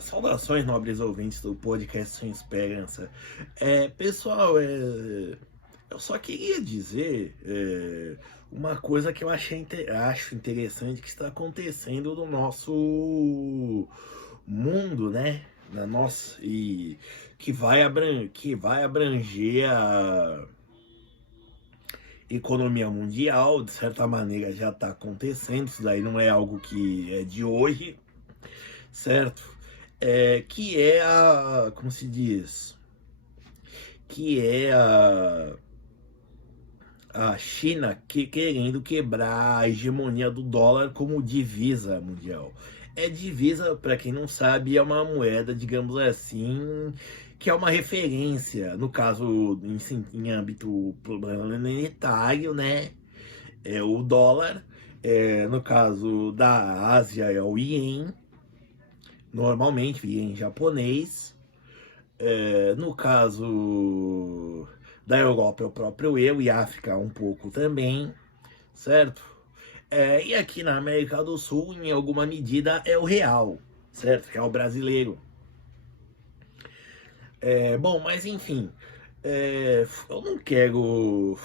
Saudações, nobres ouvintes do podcast Sem Esperança. Pessoal, eu só queria dizer uma coisa que eu acho interessante que está acontecendo no nosso mundo, né? Na nossa, e que vai abranger a economia mundial, de certa maneira já está acontecendo, isso daí não é algo que é de hoje, certo? Que é como se diz, que é a China querendo quebrar a hegemonia do dólar como divisa mundial. Divisa, para quem não sabe, é uma moeda, digamos assim, que é uma referência, no caso, em âmbito planetário, né? É o dólar, no caso da Ásia é o Ien, normalmente Ien japonês. No caso da Europa é o próprio eu e África um pouco também, certo? E aqui na América do Sul, em alguma medida, é o real, certo? Real brasileiro. Bom, mas enfim, eu não quero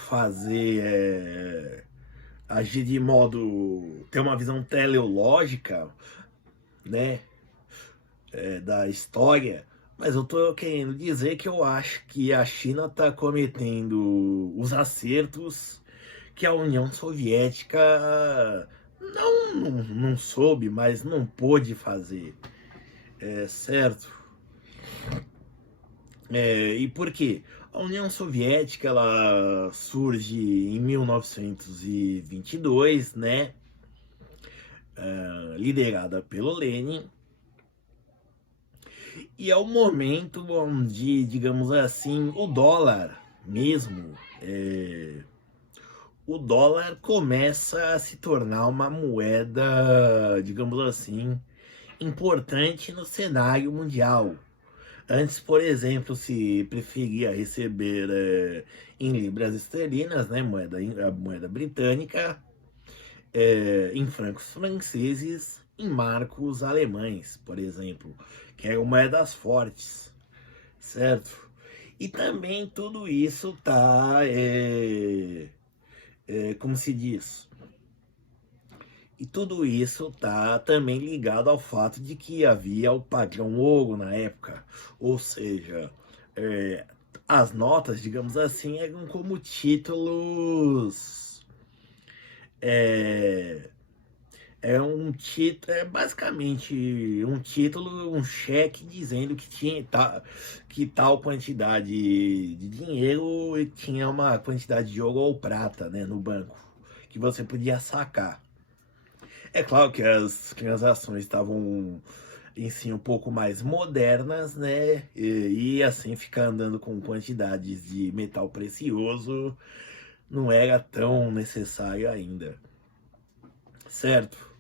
agir de modo, ter uma visão teleológica, né, da história, mas eu tô querendo dizer que eu acho que a China está cometendo os acertos que a União Soviética não soube, mas não pôde fazer, certo? E por quê? A União Soviética ela surge em 1922, né? Liderada pelo Lenin, e é o momento onde, digamos assim, o dólar mesmo, o dólar começa a se tornar uma moeda, digamos assim, importante no cenário mundial. Antes, por exemplo, se preferia receber em libras esterlinas, né, a moeda britânica, em francos franceses, em marcos alemães, por exemplo, que eram moedas fortes, certo? E também tudo isso tá, como se diz? E tudo isso tá também ligado ao fato de que havia o padrão ouro na época, ou seja, é, as notas, digamos assim, eram como títulos. É, basicamente um título, um cheque dizendo que que tal quantidade de dinheiro tinha uma quantidade de ouro ou prata, né, no banco, que você podia sacar. É claro que as transações estavam em si um pouco mais modernas, né? E assim ficar andando com quantidades de metal precioso não era tão necessário ainda, certo?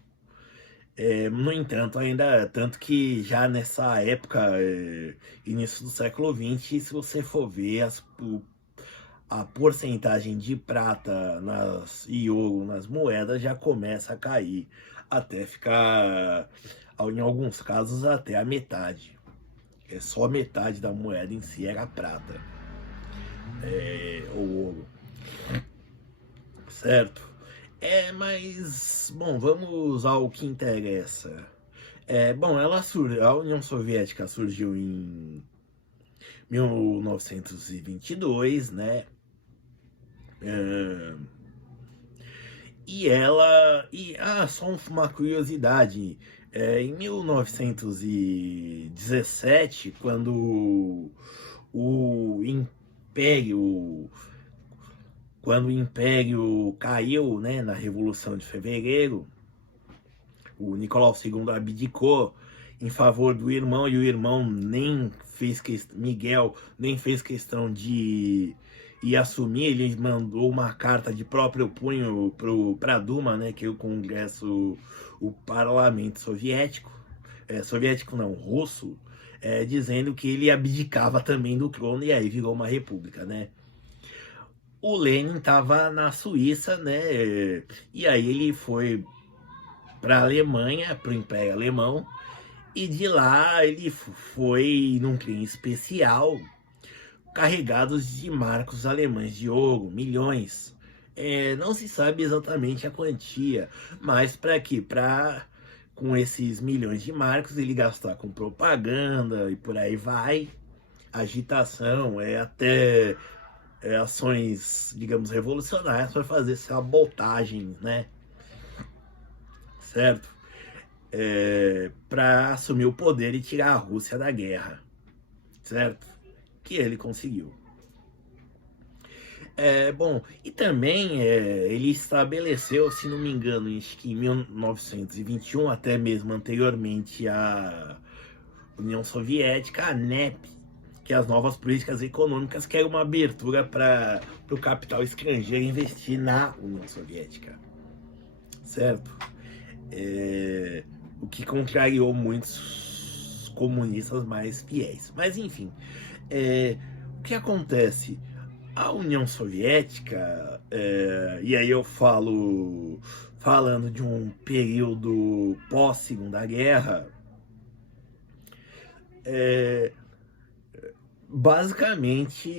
No entanto, ainda tanto que já nessa época, início do século XX, se você for ver a porcentagem de prata e ouro nas moedas já começa a cair, até ficar, em alguns casos, até a metade. Só metade da moeda em si era prata, ou ouro, certo? Mas, bom, vamos ao que interessa. Bom, a União Soviética surgiu em 1922, né? É, só uma curiosidade, em 1917, o Império, quando o Império caiu, né, na Revolução de Fevereiro, o Nicolau II abdicou em favor do irmão, e o irmão Miguel nem fez questão de ir assumir. Ele mandou uma carta de próprio punho para a Duma, né, que é o Congresso, o Parlamento Soviético, soviético não, russo, dizendo que ele abdicava também do trono, e aí virou uma república, né? O Lenin estava na Suíça, né? E aí ele foi para a Alemanha, para o Império Alemão, E de lá ele foi num trem especial, carregados de marcos alemães de ouro, milhões. Não se sabe exatamente a quantia, mas para quê? Para com esses milhões de marcos ele gastar com propaganda e por aí vai, agitação, até ações, digamos, revolucionárias para fazer sabotagem, né? Certo? Para assumir o poder e tirar a Rússia da guerra, certo? Que ele conseguiu. Bom, e também ele estabeleceu, se não me engano, acho que em 1921, até mesmo anteriormente à União Soviética, a NEP, que é as novas políticas econômicas, que era uma abertura para o capital estrangeiro investir na União Soviética, certo? O que contrariou muitos comunistas mais fiéis. Mas enfim, o que acontece? A União Soviética, e aí eu falando de um período pós-Segunda Guerra, basicamente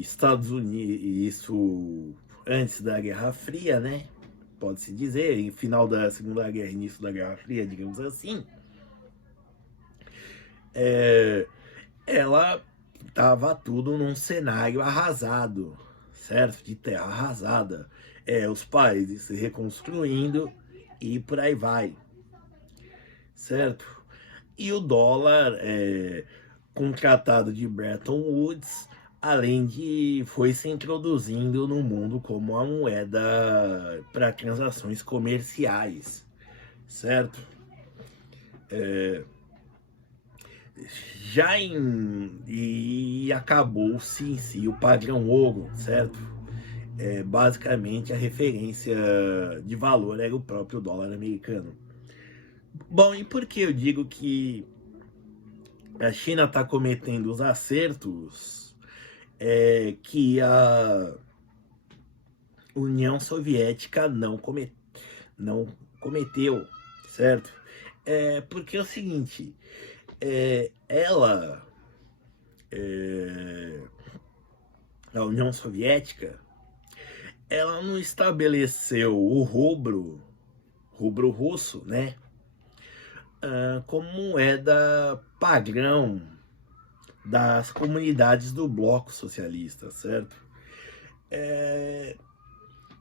Estados Unidos, isso antes da Guerra Fria, né? Pode-se dizer, em final da Segunda Guerra, início da Guerra Fria, digamos assim, ela tava tudo num cenário arrasado, certo? De terra arrasada. Os países se reconstruindo e por aí vai, certo? E o dólar, com o Tratado de Bretton Woods, além de foi se introduzindo no mundo como uma moeda para transações comerciais, certo? E acabou-se em si o padrão ouro, certo? Basicamente a referência de valor era o próprio dólar americano. Bom, e por que eu digo que a China está cometendo os acertos que a União Soviética não cometeu, certo? Porque é o seguinte, a União Soviética, ela não estabeleceu o rubro russo, né? Como moeda padrão das comunidades do bloco socialista, certo?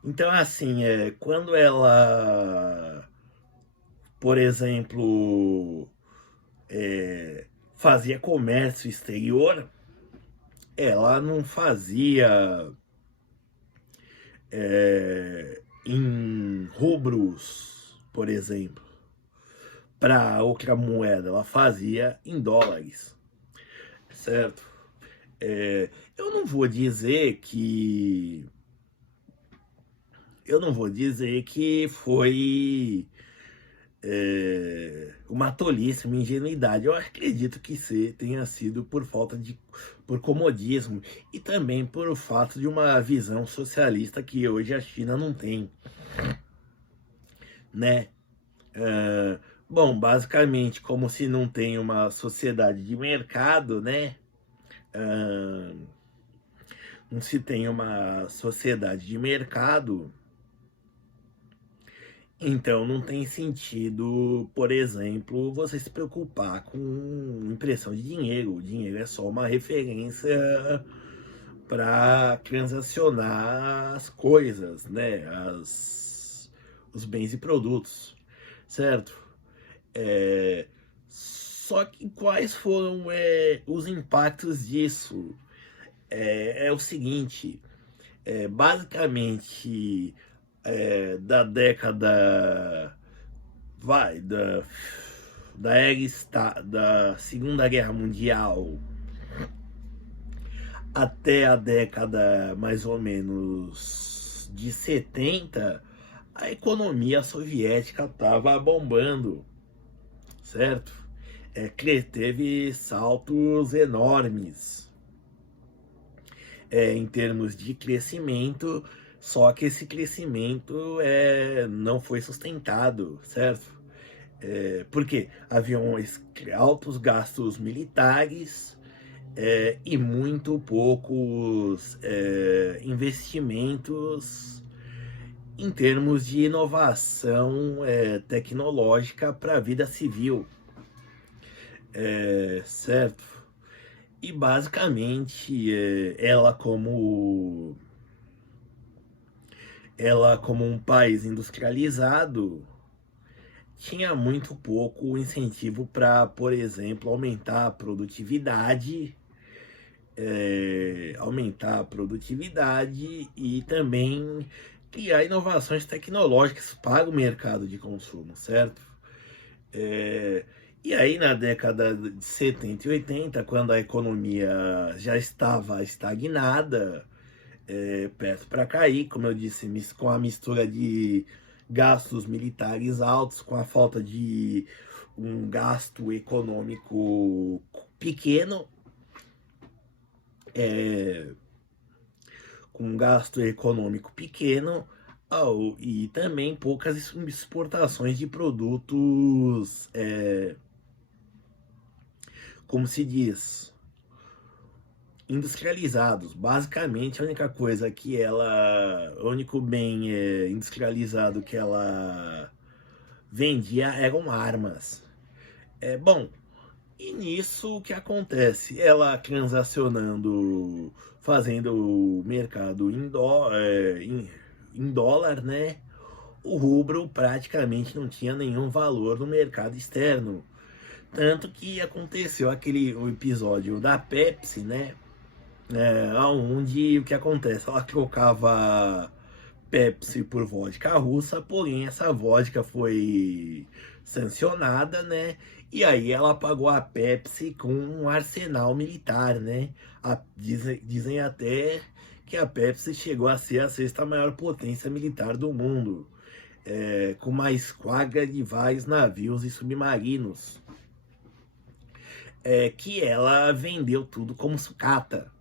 Então, assim, quando ela, por exemplo, fazia comércio exterior, ela não fazia em rubros, por exemplo, para outra moeda, ela fazia em dólares, certo? Eu não vou dizer que foi uma tolice, uma ingenuidade. Eu acredito que tenha sido por comodismo e também por o fato de uma visão socialista que hoje a China não tem, né? Bom, basicamente, como se não tem uma sociedade de mercado, né? Não se tem uma sociedade de mercado, então não tem sentido, por exemplo, você se preocupar com impressão de dinheiro. O dinheiro é só uma referência para transacionar as coisas, né? Os bens e produtos, certo? Só que quais foram os impactos disso? O seguinte, basicamente da década da Segunda Guerra Mundial até a década mais ou menos de 70, a economia soviética estava bombando, certo? Teve saltos enormes em termos de crescimento, só que esse crescimento não foi sustentado, certo? Porque haviam altos gastos militares e muito poucos investimentos em termos de inovação tecnológica para a vida civil, certo? E basicamente ela como um país industrializado tinha muito pouco incentivo para, por exemplo, aumentar a produtividade e também criar inovações tecnológicas para o mercado de consumo, certo? E aí na década de 70 e 80, quando a economia já estava estagnada, perto para cair, como eu disse, com a mistura de gastos militares altos, com a falta de um gasto econômico pequeno, com um gasto econômico pequeno, e também poucas exportações de produtos, como se diz, industrializados. Basicamente, a única coisa que o único bem industrializado que ela vendia eram armas. Bom, e nisso o que acontece? Ela transacionando, fazendo o mercado em dólar, né? O rubro praticamente não tinha nenhum valor no mercado externo. Tanto que aconteceu o episódio da Pepsi, né? Onde o que acontece? Ela trocava Pepsi por vodka russa, porém essa vodka foi sancionada, né? E aí ela pagou a Pepsi com um arsenal militar, né? Dizem até que a Pepsi chegou a ser a sexta maior potência militar do mundo, com uma esquadra de vários navios e submarinos, que ela vendeu tudo como sucata,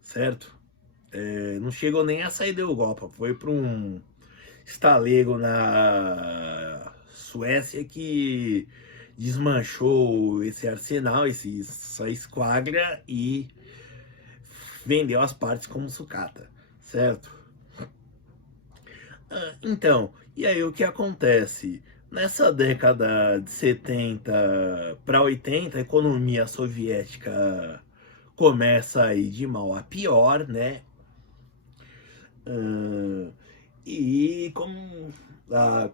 certo? Não chegou nem a sair da Europa, foi para um estaleiro na Suécia que desmanchou esse arsenal, essa esquadra e vendeu as partes como sucata, certo? Então, e aí o que acontece? Nessa década de 70 para 80, a economia soviética começa a ir de mal a pior, né? E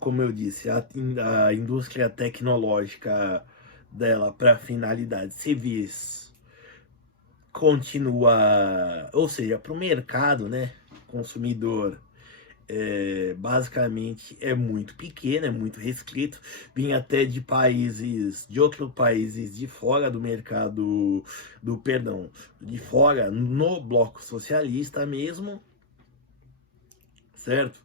como eu disse, a indústria tecnológica dela para finalidades civis continua, ou seja, para o mercado, né, consumidor, basicamente é muito pequeno, é muito restrito, vinha até de outros países de fora do mercado, de fora no bloco socialista mesmo, certo?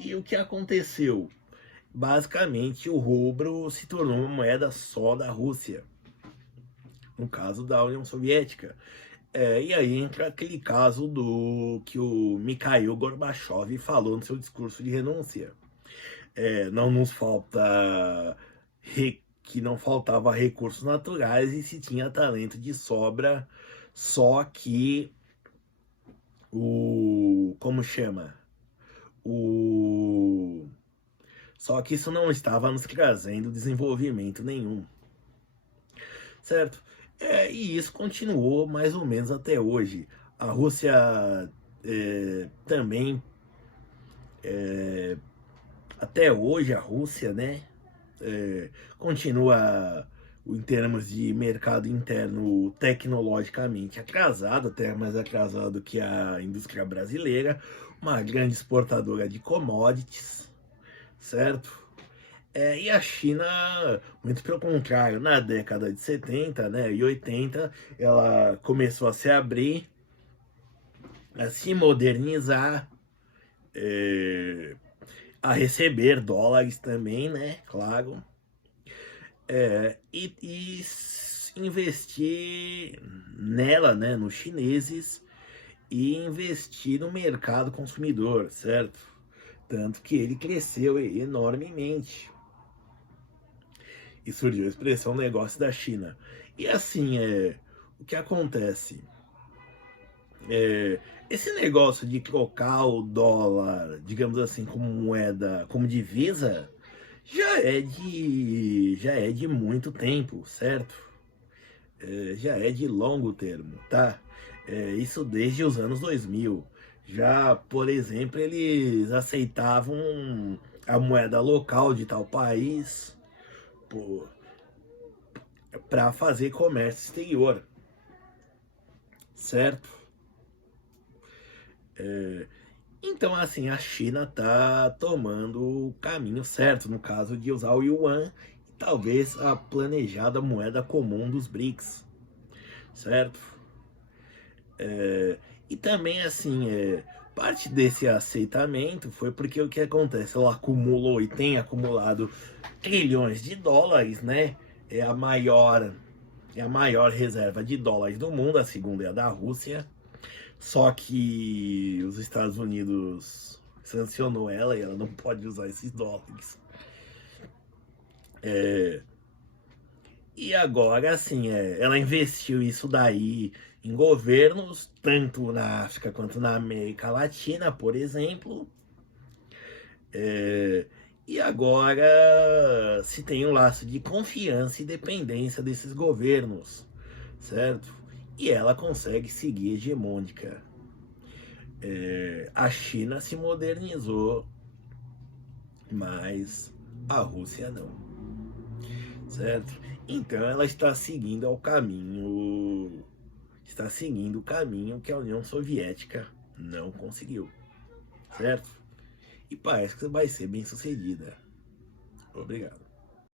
E o que aconteceu? Basicamente, o rubro se tornou uma moeda só da Rússia, no caso da União Soviética. E aí entra aquele caso do que o Mikhail Gorbachev falou no seu discurso de renúncia. Não nos falta que não faltava recursos naturais e se tinha talento de sobra, só que como chama? Só que isso não estava nos trazendo desenvolvimento nenhum, certo? E isso continuou mais ou menos até hoje. A Rússia também, até hoje a Rússia, né, continua em termos de mercado interno tecnologicamente atrasado, até mais atrasado que a indústria brasileira, uma grande exportadora de commodities, certo? E a China, muito pelo contrário, na década de 70, né, e 80, ela começou a se abrir, a se modernizar, a receber dólares também, né, claro, e investir nela, né, nos chineses, e investir no mercado consumidor, certo? Tanto que ele cresceu enormemente. e surgiu a expressão negócio da China. E assim, o que acontece? É, esse negócio de trocar o dólar, digamos assim, como moeda, como divisa, já é de muito tempo, certo? Já é de longo termo, tá? Isso desde os anos 2000. Já, por exemplo, eles aceitavam a moeda local de tal país para fazer comércio exterior, certo? Então, assim, a China tá tomando o caminho certo, no caso de usar o yuan e talvez a planejada moeda comum dos BRICS, certo? E também, assim, parte desse aceitamento foi porque o que acontece? Ela acumulou e tem acumulado trilhões de dólares, né? É a maior, é a maior reserva de dólares do mundo, a segunda é a da Rússia. Só que os Estados Unidos sancionou ela e ela não pode usar esses dólares. E agora, assim, ela investiu isso daí em governos, tanto na África quanto na América Latina, por exemplo. E agora se tem um laço de confiança e dependência desses governos, certo? E ela consegue seguir hegemônica. A China se modernizou, mas a Rússia não, certo? Então ela está seguindo o caminho que a União Soviética não conseguiu, certo? E parece que vai ser bem sucedida. Obrigado.